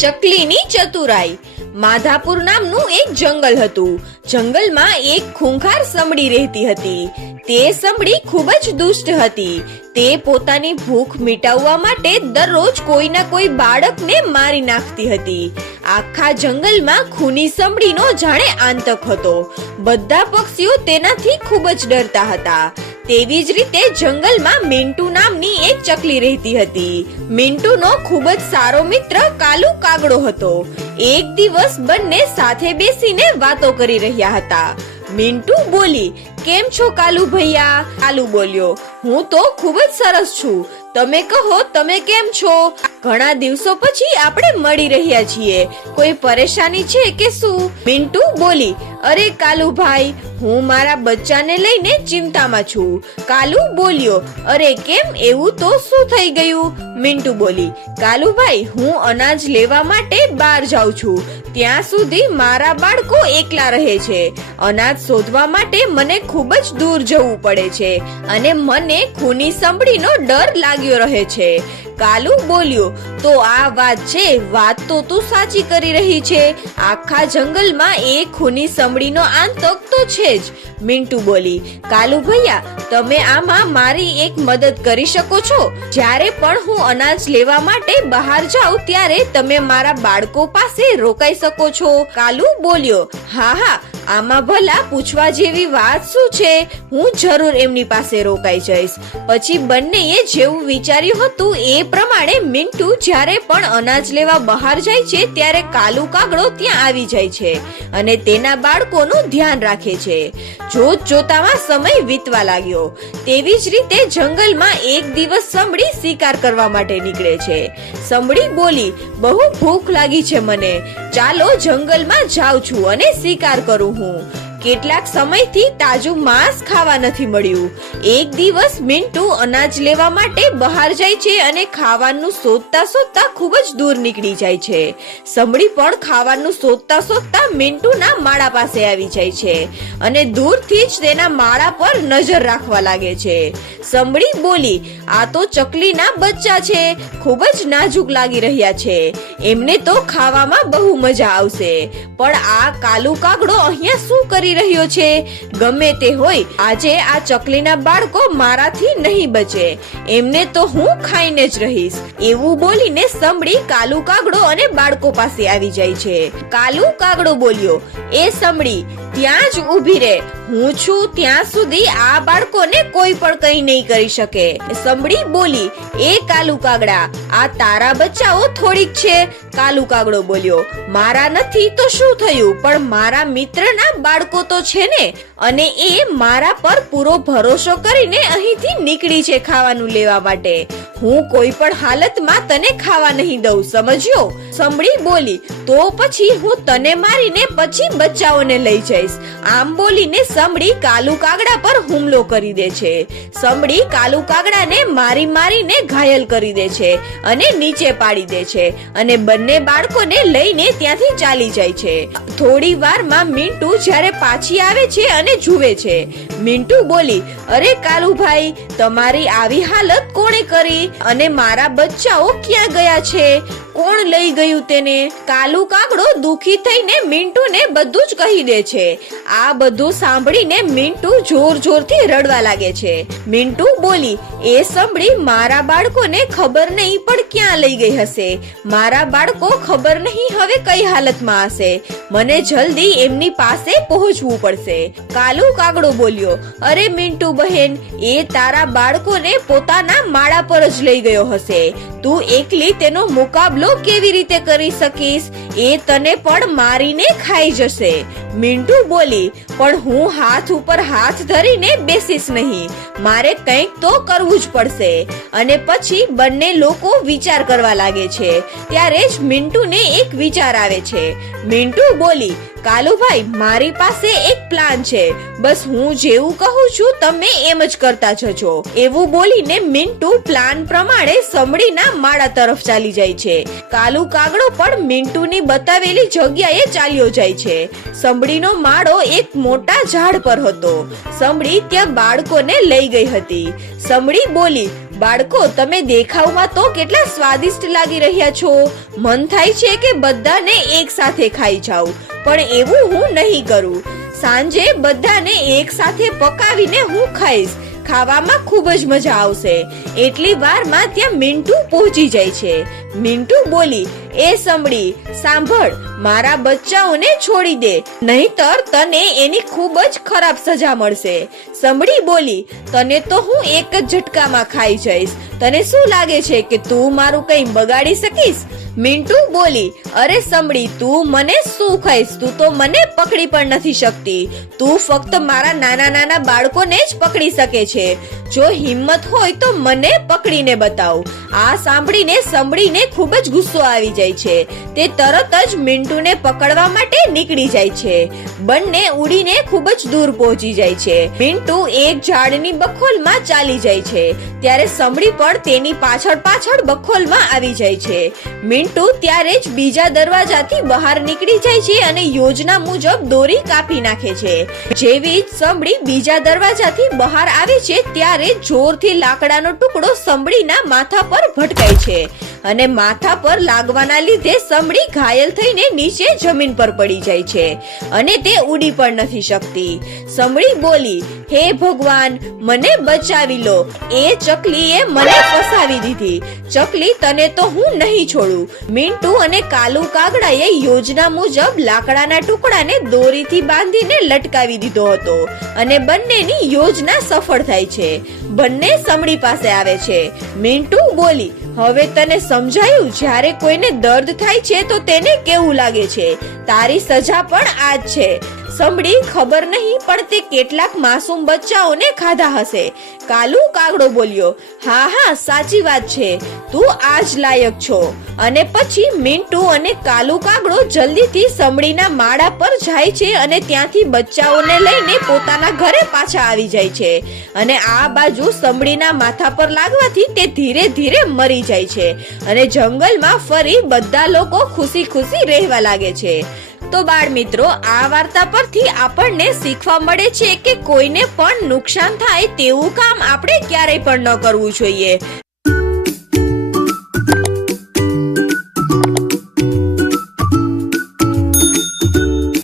ચકલીની ચતુરાઈ। માધાપુર નામનું એક જંગલ હતું। જંગલમાં એક ખૂંખાર સમડી રહેતી હતી। તે સમડી ખૂબ જ દુષ્ટ હતી। તે પોતાની ભૂખ મિટાવવા માટે દરરોજ કોઈના કોઈ બાળકને મારી નાખતી હતી। આખા જંગલમાં ખૂની સમડીનો જાણે આતંક હતો। બધા પક્ષીઓ તેનાથી ખૂબ જ ડરતા હતા। તેવી જ રીતે જંગલમાં મિન્ટુ નામની એક ચકલી રહેતી હતી। મિન્ટુનો ખૂબ જ સારો મિત્ર કાલુ કાગડો હતો। એક દિવસ બંને સાથે બેસીને વાતો કરી રહ્યા હતા। મિન્ટુ બોલી, કેમ છો કાલુ ભૈયા? કાલુ બોલ્યો, હું તો ખૂબ જ સરસ છું। તમે કહો, તમે કેમ છો? ઘણા દિવસો પછી આપણે મળી રહ્યા છીએ। કોઈ પરેશાની છે કે શું? મિન્ટુ બોલી, અરે કાલુ ભાઈ, હું મારા બચ્ચાને લઈને ચિંતામાં છું। કાલુ બોલ્યો, અરે કેમ, એવું તો શું થઈ ગયું? મિન્ટુ બોલી, કાલુ ભાઈ, હું અનાજ લેવા માટે બહાર જાઉં છું। ત્યાં સુધી મારા બાળકો એકલા રહે છે। અનાજ શોધવા માટે મને ખૂબ જ દૂર જવું પડે છે અને મને ખૂની સમડીનો ડર લાગ્યો રહે છે। કાલુ બોલ્યો, તો આ વાત છે, વાત તો તું સાચી કરી રહી છે। આખા જંગલમાં એક ખૂની સમડીનો આતંક તો છે જ। મિન્ટુ બોલી, કાલુ ભૈયા, તમે આમાં મારી એક મદદ કરી શકો છો? જ્યારે પણ હું અનાજ લેવા માટે બહાર જાઉં ત્યારે તમે મારા બાળકો પાસે રોકાઈ શકો છો? કાલુ બોલ્યો, હા હા, આમાં ભલા પૂછવા જેવી વાત શું છે? હું જરૂર એમની પાસે રોકાઈ જઈશ। પછી બંનેએ જેવું વિચાર્યું હતું એ પ્રમાણે મિન્ટુ જ્યારે પણ અનાજ લેવા બહાર જાય છે ત્યારે કાલુ કાગડો ત્યાં આવી જાય છે અને તેના બાળકોનું ધ્યાન રાખે છે। જોત જોતામાં સમય વીતવા લાગ્યો। તેવી જ રીતે જંગલમાં એક દિવસ સમડી શિકાર કરવા માટે નીકળે છે। સમડી બોલી, બહુ ભૂખ લાગી છે મને, ચાલો જંગલમાં જાઉં છું અને શિકાર કરું હું। કેટલાક સમયથી તાજું માંસ ખાવા નથી મળ્યું। એક દિવસ મિન્ટુ અનાજ લેવા માટે બહાર જાય છે અને ખાવાનું શોધતા શોધતા ખૂબ જ દૂર નીકળી જાય છે। સમડી પણ ખાવાનું શોધતા શોધતા મિન્ટુના માળા પાસે આવી જાય છે અને દૂરથી જ તેના માળા પર નજર રાખવા લાગે છે। સમડી બોલી, આ તો ચકલીના બચ્ચા છે, ખૂબ જ નાજુક લાગી રહ્યા છે। એમને તો ખાવામાં બહુ મજા આવશે। પણ આ કાલુ કાગડો અહીંયા શું કરી રહ્યો છે? ગમે તે હોય, આજે આ ચકલીના બાળકો મારાથી નહીં બચે। એમને તો હું ખાઈને જ રહીશ। એવું બોલીને સમડી કાલુ કાગડો અને બાળકો પાસે આવી જાય છે। કાલુ કાગડો બોલ્યો, એ સમડી, ત્યાં જ ઊભી રહે, હું છું ત્યાં સુધી આ બાળકોને કોઈ પણ કંઈ નહીં કરી શકે। સમડી બોલી, એ કાલુ કાગડા, આ તારા બચ્ચાઓ થોડીક છે। કાલુ કાગડો બોલ્યો, મારા નથી તો શું થયું, પણ મારા મિત્રના બાળકો તો છે ને, અને એ મારા પર પૂરો ભરોસો કરીને અહીંથી નીકળી છે ખાવાનું લેવા માટે। હું કોઈ પણ હાલતમાં તને ખાવા નહીં દઉં, સમજ્યો? સમડી બોલી, તો પછી હું તને મારીને પછી બચ્ચાઓને લઈ જઈશ। આમ બોલીને સમડી કાલુ કાગડા પર હુમલો કરી દે છે। સમડી કાલુ કાગડાને મારી મારીને ઘાયલ કરી દે છે અને નીચે પાડી દે છે અને બંને બાળકોને લઈને ત્યાંથી ચાલી જાય છે। થોડી વારમાં મિન્ટુ જ્યારે પાછી આવે છે અને જુએ છે। મિન્ટુ બોલી, અરે કાલુ ભાઈ, તમારી આવી હાલત કોણે કરી અને મારા બચ્ચાઓ ક્યાં ગયા છે? કોણ લઈ ગયું તેને? કાલુ કાગડો દુખી થઈને મિન્ટુને બધું જ કહી દે છે। આ બધું સાંભળીને મિન્ટુ જોર જોરથી રડવા લાગે છે। મિન્ટુ બોલી, એ સાંભળી મારા બાળકોને ખબર નહીં પણ ક્યાં લઈ ગઈ હશે। મારા બાળકો ખબર નહીં હવે કઈ હાલતમાં હશે। મને જલ્દી એમની પાસે પહોંચવું પડશે। કાલુ કાગડો બોલ્યો, અરે મિન્ટુ બહેન, એ તારા બાળકોને પોતાના માળા પર જ લઈ ગયો હશે। તું એકલી તેનો મુકાબલો કેવી રીતે કરી શકીશ? એ તને પણ મારીને ખાઈ જશે। મિન્ટુ બોલી, પણ હું હાથ ઉપર હાથ ધરીને બેસીશ નહીં, મારે કંઈક તો કરવું જ પડશે। અને પછી બંને લોકો વિચાર કરવા લાગે છે। ત્યારે જ મિન્ટુને એક વિચાર આવે છે। મિન્ટુ બોલી, કાલુભાઈ, મારી પાસે એક પ્લાન છે, બસ હું જેવું કહું છું તમે એમ જ કરતા જજો। એવું બોલીને મિન્ટુ પ્લાન પ્રમાણે સમડીના માળા તરફ ચાલી જાય છે। કાલુ કાગડો પણ મિન્ટુની બતાવેલી જગ્યાએ ચાલ્યો જાય છે। સમડીનો માળો એક મોટા ઝાડ પર હતો। સમડી ત્યાં બાળકોને લઈ ગઈ હતી। સમડી બોલી, બાળકો, તમે દેખાવમાં તો કેટલા સ્વાદિષ્ટ લાગી રહ્યા છો. મન થાય છે કે બધાને એક સાથે ખાઈ જાઉં, પણ એવું હું નહીં કરું. સાંજે બધાને એક સાથે પકાવીને હું ખાઈશ. ખાવામાં ખૂબ જ મજા આવશે. એટલી વારમાં ત્યાં મિન્ટુ પહોંચી જાય છે. મિન્ટુ બોલી, એ સમડી, સાંભળ, મારા બચ્ચાઓને છોડી દે, નહીંતર તને એની ખૂબ જ ખરાબ સજા મળશે. સમડી બોલી, તને તો હું એક જ ઝટકામાં ખાઈ જઈશ. તને શું લાગે છે કે તું મારું કંઈ બગાડી શકીશ? મિન્ટુ બોલી, અરે સમડી, તું મને શું ખાઈશ? તું તો મને પકડી પણ નથી શકતી. તું ફક્ત મારા નાના નાના બાળકોને જ પકડી શકે છે. જો હિંમત હોય તો મને પકડીને બતાવ. આ સાંભળીને સમડીને ખૂબ જ ગુસ્સો આવી જાય છે. તે તરત જ મિન્ટુને પકડવા માટે નીકળી જાય છે. બંને ઉડીને ખૂબ જ દૂર પહોંચી જાય છે. મિન્ટુ એક ઝાડની બખોલમાં ચાલી જાય છે. ત્યારે સમડી પણ તેની પાછળ પાછળ બખોલમાં આવી જાય છે. મિન્ટુ ત્યારે જ બીજા દરવાજાથી બહાર નીકળી જાય છે અને યોજના મુજબ દોરી કાપી નાખે છે. જેવી જ સમડી બીજા દરવાજાથી બહાર આવે છે ત્યારે જોરથી લાકડાનો ટુકડો સમડીના માથા પર ભટકાય છે અને માથા પર લાગવાના લીધે સમડી ઘાયલ થઈને નીચે જમીન પર પડી જાય છે અને તે ઉડી પણ નથી શકતી. સમડી બોલી, હે ભગવાન, મને બચાવી લો. એ ચકલીએ મને ફસાવી દીધી. ચકલી, તને તો હું નહીં છોડું. મિન્ટુ અને કાલુ કાગડાએ યોજના મુજબ લાકડાના ટુકડાને દોરીથી બાંધીને લટકાવી દીધો હતો અને બંનેની યોજના સફળ થાય છે. બંને સમડી પાસે આવે છે. મિન્ટુ બોલી, હવે તને સમજાયું, જ્યારે કોઈને દર્દ થાય છે તો તેને કેવું લાગે છે. તારી સજા પણ આ જ છે. સમડી, ખબર નહીં, પણ તે કેટલાક માસૂમ બચ્ચાઓને ખાધા હશે. કાલુ કાગડો બોલ્યો, હા હા, સાચી વાત છે, તું આ જ લાયક છો. અને પછી મિન્ટુ અને કાલુ કાગડો જલ્દીથી સમડીના માળા પર જાય છે અને ત્યાંથી બચ્ચાઓને લઈને પોતાના ઘરે પાછા આવી જાય છે. અને આ બાજુ સમડીના માથા પર લાગવાથી તે ધીરે ધીરે મરી જાય છે અને જંગલમાં ફરી બધા લોકો ખુશી ખુશી રહેવા લાગે છે. તો બાળ મિત્રો, આ વાર્તા પરથી આપણને શીખવા મળે છે કે કોઈને પણ નુકસાન થાય તેવું કામ આપણે ક્યારેય પણ ન કરવું જોઈએ.